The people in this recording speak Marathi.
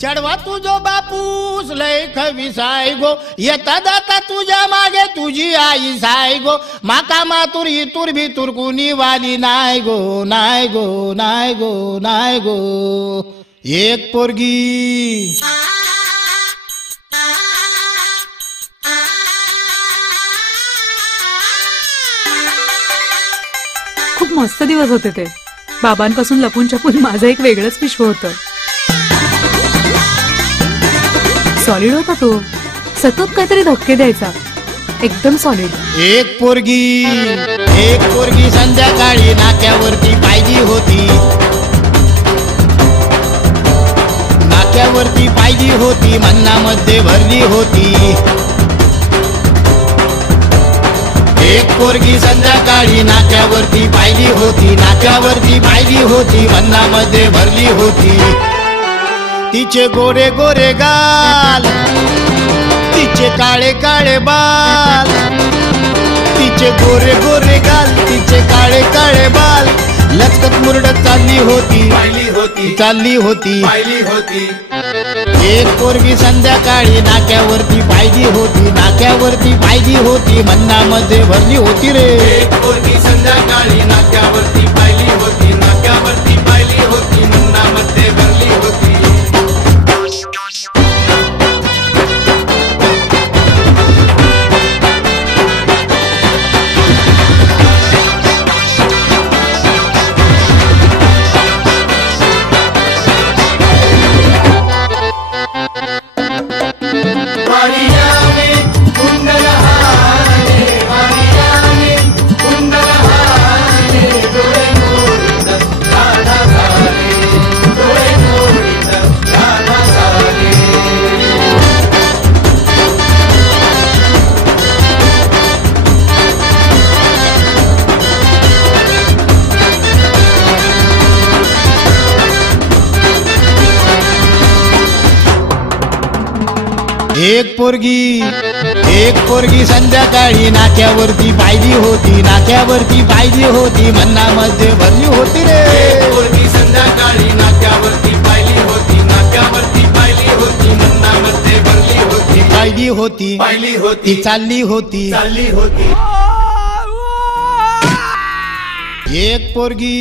चढवा तुझो बापूस लय खविसाय गो, येता जाता तुझ्या मागे तुझी आई साय गो, माका मातुर इतुर भितुर कुणी वाली नाय गो, नाय गो, नाय गो, नाय गो. एक पोरगी खूप मस्त दिवस होते ते. बाबांपासून लपून छपून माझं एक वेगळंच विश्व होतं. सॉलिड होता तो, सतत काहीतरी धक्के द्यायचा, एकदम सॉलिड. एक पोरगी संध्याकाळी नाक्यावरती पाहिली होती, नाक्यावरती पाहिली होती, मन्नामध्ये भरली होती. एक पोरगी संध्याकाळी नाक्यावरती पाहिली होती, नाक्यावरती पाहिली होती, मन्नामध्ये भरली होती. तिचे गोरे गोरे गाल, तिचे काळे काळे बाल, तिचे गोरे गोरे गाल, तिचे काळे काळे बाल, लचकत मुरडत चालली होती, चालली होती. एक पोरगी संध्याकाळी नाक्यावरती पाहिली होती, नाक्यावरती पाहिली होती, मन्नामध्ये भरली होती रे. एक पोरगी संध्याकाळी नाक्यावरती पाहिली होती, नाक्यावरती पाहिली होती, मन्नामध्ये भरली होती. एक पोरगी संध्याकाळी नाक्यावरती पाहिली होती, नाक्यावरती पाहिली होती, मन्नामध्ये भरली होती रे. एक पोरगी संध्याकाळी नाक्यावरती पाहिली होती, नाक्यावरती पाहिली होती, मन्नामध्ये भरली होती. पाहिली होती, पाहिली होती, चालली होती, चालली होती. एक पोरगी